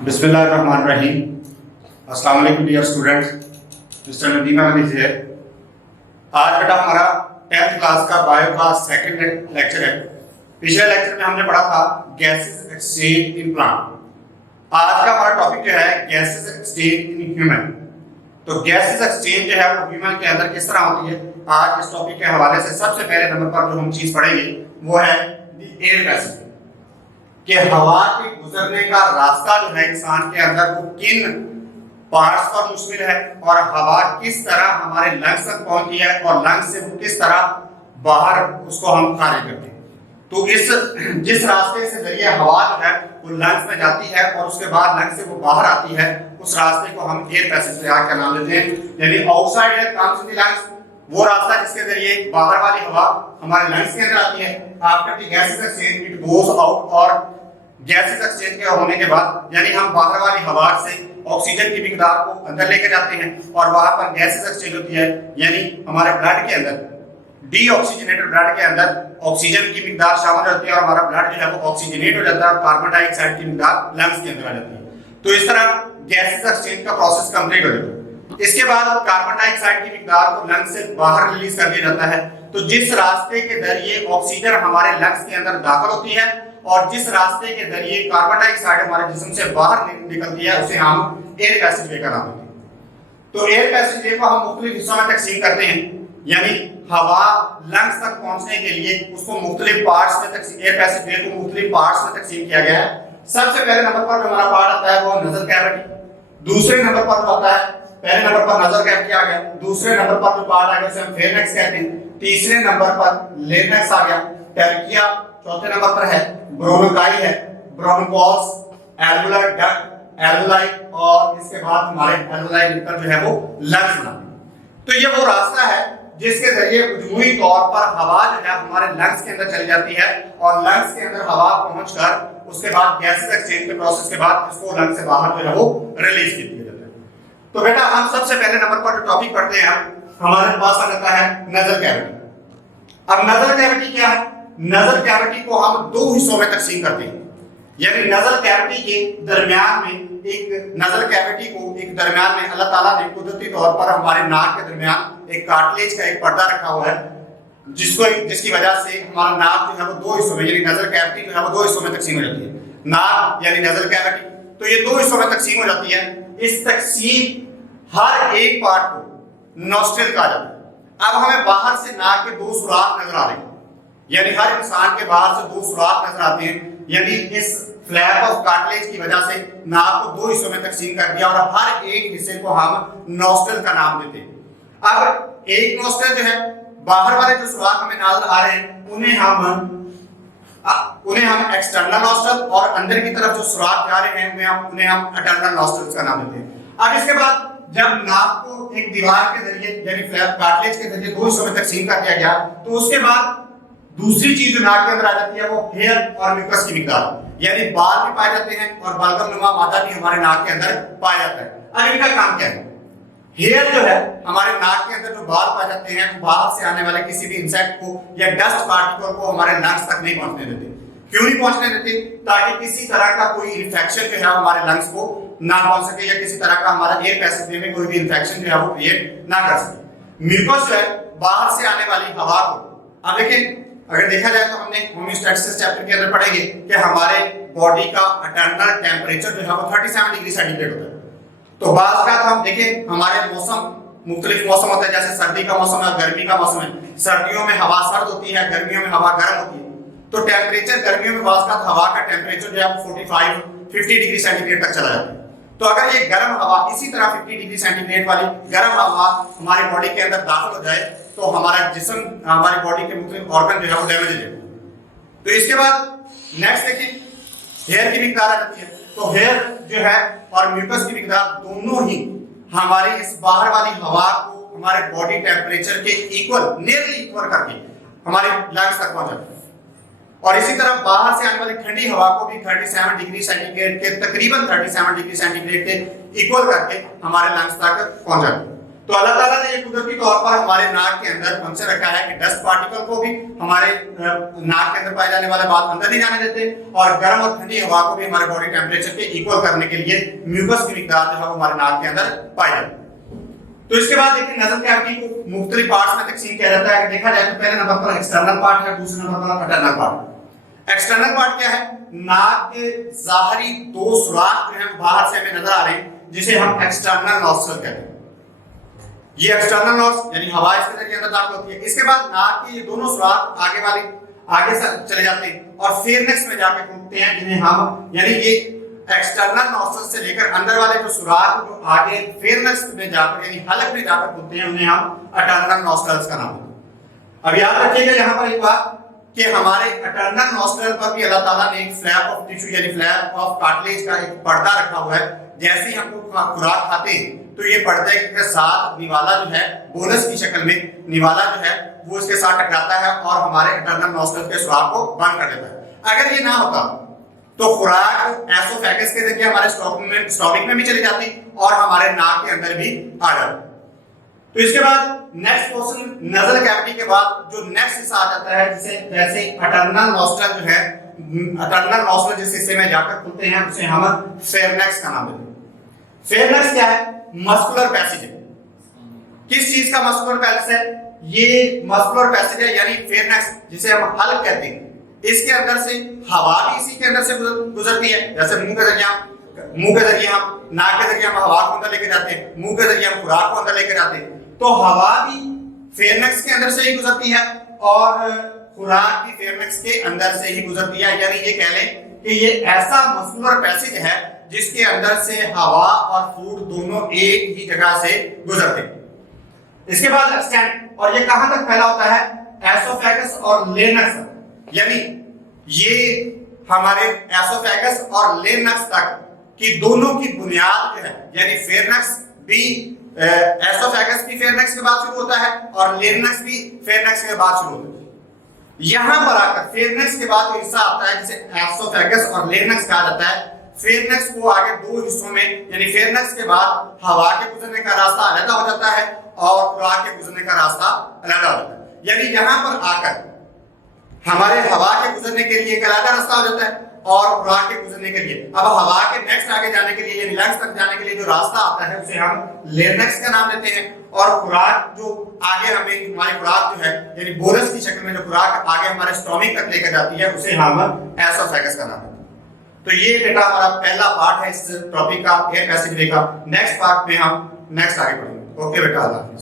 बिस्मिल्लाहिर्रहमानिर्रहीम। अस्सलाम वालेकुम dear students, mister Nadeem Ahmed है। आज बेटा हमारा 10th क्लास का बायो का सेकंड लेक्चर है। पिछले लेक्चर में हमने पढ़ा था गैसेस एक्सचेंज इन प्लांट। आज का हमारा टॉपिक जो है गैसेस एक्सचेंज इन ह्यूमन। तो गैसेस एक्सचेंज जो है वो ह्यूमन के अंदर किस तरह होती है, आज इस टॉपिक के हवाले से सबसे पहले नंबर पर जो हम चीज पढ़ेंगे वो है एयर पैसेज, कि हवा के गुजरने का रास्ता जो है इंसान के अंदर वो किन पार्ट्स पर मुश्तमिल है और हवा किस तरह हमारे लंग्स तक पहुंचती है और लंग्स से वो किस तरह बाहर उसको हम खारिज करते हैं। तो इस जिस रास्ते से जरिए हवा जो है वो लंग्स में जाती है और उसके बाद लंग्स से वो बाहर आती है, उस रास्ते को हम एयर पैसेज का नाम देते हैं। यानी outside air comes in the lungs, वो रास्ता जिसके जरिए बाहर वाली हवा हमारे लंग्स के अंदर आती है। After the gases exchange it goes out, और गैसेस एक्सचेंज के होने के बाद यानी हम बाहर वाली हवा से ऑक्सीजन की मिकदार को अंदर लेकर जाते हैं और वहां पर गैसेस एक्सचेंज होती है। यानी हमारे ब्लड के अंदर डीऑक्सीजनेटेड ब्लड के अंदर ऑक्सीजन की मिकदार शामिल होती है और हमारा ब्लड जो है वो ऑक्सीजनेट हो जाता है और कार्बन डाइऑक्साइड की मिकदार लंग्स के अंदर आ जाती है। तो इस तरह गैसेस एक्सचेंज का प्रोसेस कंप्लीट हो जाता है। इसके बाद कार्बन डाइऑक्साइड की मिकदार को लंग्स से बाहर रिलीज कर दिया जाता है। तो जिस रास्ते के जरिए ऑक्सीजन हमारे लंग्स के अंदर दाखिल होती है और जिस रास्ते के जरिए कार्बन डाइऑक्साइड हमारे जिस्म से बाहर निकलती है उसे हम एयर पैसेज वे का नाम देते हैं। तो एयर पैसेज वे को हम मुख्तलिफ हिस्सों में तकसीम करते हैं, यानी हवा लंग्स तक पहुंचने के लिए उसको मुख्तलिफ पार्ट्स में तकसीम, एयर पैसेज वे को मुख्तलिफ पार्ट्स में तकसीम किया गया है। सबसे पहले नंबर पर जो हमारा पार्ट आता है वो नजल कैविटी। दूसरे नंबर पर जो आता है, पहले नंबर पर नजल कैविटी आ गया, दूसरे नंबर पर जो पार्ट आ गया उसे हम फेरेंक्स कहते हैं, तीसरे नंबर पर लेरिंक्स आ गया, ट्रकिया चौथे नंबर पर है, ब्रोंकाई है, ब्रोंकोल्स, एल्वुलर डक्ट, एल्वुलाई, और इसके बाद हमारे एल्वुलाई मिलकर जो है वो लंग्स बनाते हैं। तो ये वो रास्ता है जिसके जरिए मजमूई तौर पर हवा जो है हमारे लंग्स के अंदर चली जाती है और लंग्स के अंदर हवा पहुंचकर उसके बाद गैसेस एक्सचेंज के प्रोसेस के बाद इसको लंग्स से बाहर जो है वो रिलीज कर दिया जाता है। तो बेटा हम सबसे पहले नंबर पर जो टॉपिक पढ़ते हैं हमारे पास आ जाता है नजल कैविटी। अब नजल कैविटी क्या है? नजल कैविटी को हम दो हिस्सों में तकसीम करते हैं, यानी नजल कैविटी के दरमियान में एक नजल कैविटी को एक दरमियान में अल्लाह ताला ने कुदरती तौर पर हमारे नाक के दरमियान एक कार्टिलेज का एक पर्दा रखा हुआ है, जिसकी वजह से हमारा नाक जो है वो दो हिस्सों में, यानी नजल कैविटी जो है वो दो हिस्सों में तकसीम हो जाती है। नाक यानी नजल कैविटी, तो ये दो हिस्सों में तकसीम हो जाती है। इस तकसीम हर एक पार्ट को नॉस्ट्रिल कहा जाता है। अब हमें बाहर से नाक के दो सुराख नजर आ रहे हैं, यानी हर इंसान के बाहर से दो सुराख नजर आते हैं, यानी इस फ्लैप ऑफ कार्टिलेज की वजह से नाक को दो हिस्सों में तकसीम कर दिया और हर एक हिस्से को हम नॉस्ट्रिल का नाम देते हैं। अब एक नॉस्ट्रिल जो है, बाहर वाले जो सुराख हमें नजर आ रहे हैं उन्हें हम एक्सटर्नल नॉस्ट्रिल, और अंदर की तरफ जो सुराख जा रहे हैं उन्हें हम इंटरनल नॉस्ट्रिल्स का नाम देते हैं। अब इसके बाद जब नाक को एक दीवार के जरिए यानी फ्लैप कार्टिलेज के जरिए दो हिस्सों में तकसीम कर दिया गया, तो उसके बाद दूसरी चीज जो नाक के अंदर आ जाती है वो हेयर और म्यूकस की मिकदार, यानी बाल भी पाए जाते हैं और बलगम नुमा मादा भी हमारे नाक के अंदर पाया जाता है। अब इनका काम क्या है? हेयर जो है हमारे नाक के अंदर जो बाल पाए जाते हैं बाहर से आने वाले किसी भी इंसेक्ट को या डस्ट पार्टिकल को हमारे लंग्स तक नहीं पहुंचने देते। क्यों नहीं पहुंचने देते? ताकि किसी तरह का कोई इन्फेक्शन जो है हमारे लंग्स को ना पहुंच सके या किसी तरह का हमारा एयर पैसेज में कोई भी इन्फेक्शन जो है वो क्रिएट ना कर सके। म्यूकस जो है बाहर से आने वाली हवा को, अब देखिए अगर देखा जाए तो हमने होम्योस्टैटिक्स चैप्टर के अंदर पढ़ेंगे कि हमारे बॉडी का इंटरनल टेंपरेचर जो है वो 37 डिग्री सेंटीग्रेड होता है। तो बात का हम देखें हमारे मौसम मुख्तलिफ मौसम होता है, जैसे सर्दी का मौसम है, गर्मी का मौसम है। सर्दियों में हवा सर्द होती है, गर्मियों में हवा गर्म होती है। तो टेंपरेचर गर्मियों में बात का हवा का टेंपरेचर जो है 45-50 डिग्री सेंटीग्रेड तक चला जाता है। तो अगर ये गर्म हवा इसी तरह 50 डिग्री सेंटीग्रेड वाली गर्म हवा हमारी बॉडी के अंदर दाखिल हो जाए तो हमारा जिस्म, हमारी बॉडी के मुख्तलिफ ऑर्गन जो है वो डैमेज हो जाए। तो इसके बाद नेक्स्ट देखिए हेयर की मिकदार आ जाती है। तो हेयर जो है और म्यूकस की मिकदार दोनों ही हमारी इस बाहर वाली हवा को हमारे बॉडी टेम्परेचर के इक्वल, नियरली इक्वल करके हमारे लंग्स तक पहुंच जाती है। और इसी तरह बाहर से आने वाली ठंडी हवा को भी 37 डिग्री सेंटीग्रेड के तकरीबन 37 डिग्री सेंटीग्रेड के इक्वल करके हमारे लंग्स तक पहुंच जाती है। तो अल्लाह ताला ने ये कुदरती तौर पर हमारे नाक के अंदर फंक्शन रखा है कि डस्ट पार्टिकल को भी हमारे नाक के अंदर पाए जाने वाले बात अंदर नहीं जाने देते, और गर्म और ठंडी हवा को भी हमारे बॉडी टेम्परेचर के इक्वल करने के लिए म्यूकस की मिकदार जो है हमारे नाक के अंदर पाई जाती है। तो इसके बाद देखिए नज़ल कैविटी को मुख्तलिफ पार्ट्स में तकसीम किया जाता है। देखा जाए तो पहले नंबर पर एक्सटर्नल पार्ट है, दूसरे नंबर पर इंटरनल पार्ट। एक्सटर्नल पार्ट क्या है? नाक के ज़ाहरी दो सुराख जो है बाहर से हमें नजर आ रहे हैं, जिसे हम एक्सटर्नल नॉस्ट्रल कहते हैं। ये एक्सटर्नल नॉस्ट्रल यानी हवा इसके जरिए अंदर दाखिल होती है। इसके बाद नाक के ये दोनों सुराख आगे चले जाते हैं और फेरनेक्स में जाके खुलते हैं, जिन्हें हम यानी ये एक्सटर्नल नॉस्ट्रल से लेकर अंदर वाले जो सुराख जो आगे फेरनेक्स में जाकर यानी हलक में जाकर खुलते हैं, उन्हें हम इंटरनल नॉस्ट्रल्स का नाम देते हैं। अब याद रखिएगा यहाँ पर एक बात कि हमारे इंटरनल नॉस्ट्रल पर भी अल्लाह ताला ने एक फ्लैप ऑफ टिश्यू यानी फ्लैप ऑफ कार्टिलेज का एक पर्दा रखा हुआ है। जैसे ही हम खुराक खाते हैं तो ये पर्दे के साथ निवाला जो है बोनस की शक्ल में निवाला जो है वो इसके साथ टकराता है और हमारे इंटरनल नॉस्ट्रल के सुराख को बंद कर देता है। अगर ये ना होता तो खुराक एसोफेगस के जरिए हमारे स्टोमक में भी चली जाती और हमारे नाक के अंदर भी आ जाती। तो इसके बाद नेक्स्ट पोर्शन नज़ल कैविटी के बाद जो नेक्स्ट हिस्सा आ जाता है, जिसे जैसे इंटरनल नॉस्ट्रल जो है इंटरनल नॉस्ट्रल जिस हिस्से में जाकर खुलते हैं उसे हम फेरनेक्स का नाम देते हैं। फेरनेक्स क्या है? मस्कुलर पैसेज है। किस चीज का मस्कुलर पैसेज है? ये मस्कुलर पैसेज है यानी फेरनेक्स जिसे हम हलक कहते हैं। इसके अंदर से हवा भी इसी के अंदर से गुजरती है। जैसे मुंह के जरिए हम नाक के जरिए हम हवा को अंदर लेके जाते हैं, मुंह के जरिए हम खुराक को अंदर लेके जाते हैं, तो हवा भी फेरनेक्स के अंदर से ही गुजरती है और खुराक भी फेरनेक्स के अंदर से ही गुजरती है। यानी ये कह लें कि ये ऐसा मस्कुलर पैसेज है जिसके अंदर से हवा और फूड दोनों एक ही जगह से गुजरते हैं। इसके बाद एक्सटेंड, और ये कहां तक फैला होता है? एसोफेगस और लेनक्स, यानी ये हमारे एसोफेगस और लेनक्स तक की दोनों की बुनियाद जो है, यानी फेरनेक्स भी एसोफेगस भी फेरनेक्स के बाद शुरू होता है और लेनक्स भी फेरनेक्स के बाद शुरू होता है। यहां पर आकर फेरनेक्स के बाद जो हिस्सा आता है जिसे एसोफेगस और लेनक्स कहा जाता है, फेरनेक्स को आगे दो हिस्सों में यानी फेरनेक्स के बाद हवा के गुजरने का रास्ता अलग हो जाता है और खुराक के गुजरने का रास्ता अलग हो जाता है। यानी यहां पर आकर हमारे हवा के गुजरने के लिए एक अलग रास्ता हो जाता है और खुराक के गुजरने के लिए अब हवा के नेक्स्ट आगे जाने के लिए यानी लंग्स तक जाने के लिए जो रास्ता आता है उसे हम लेनक्स का नाम देते हैं। और खुराक जो आगे हमें हमारी खुराक जो है यानी बोरस की शक्ल में जो खुराक आगे हमारे स्टोमक तक लेकर जाती है उसे हम एसोफेगस का नाम देते हैं। तो ये बेटा हमारा पहला पार्ट है इस टॉपिक का, एयर पैसेज वे का। नेक्स्ट पार्ट में हम नेक्स्ट आगे बढ़ेंगे। ओके बेटा, अल्लाह।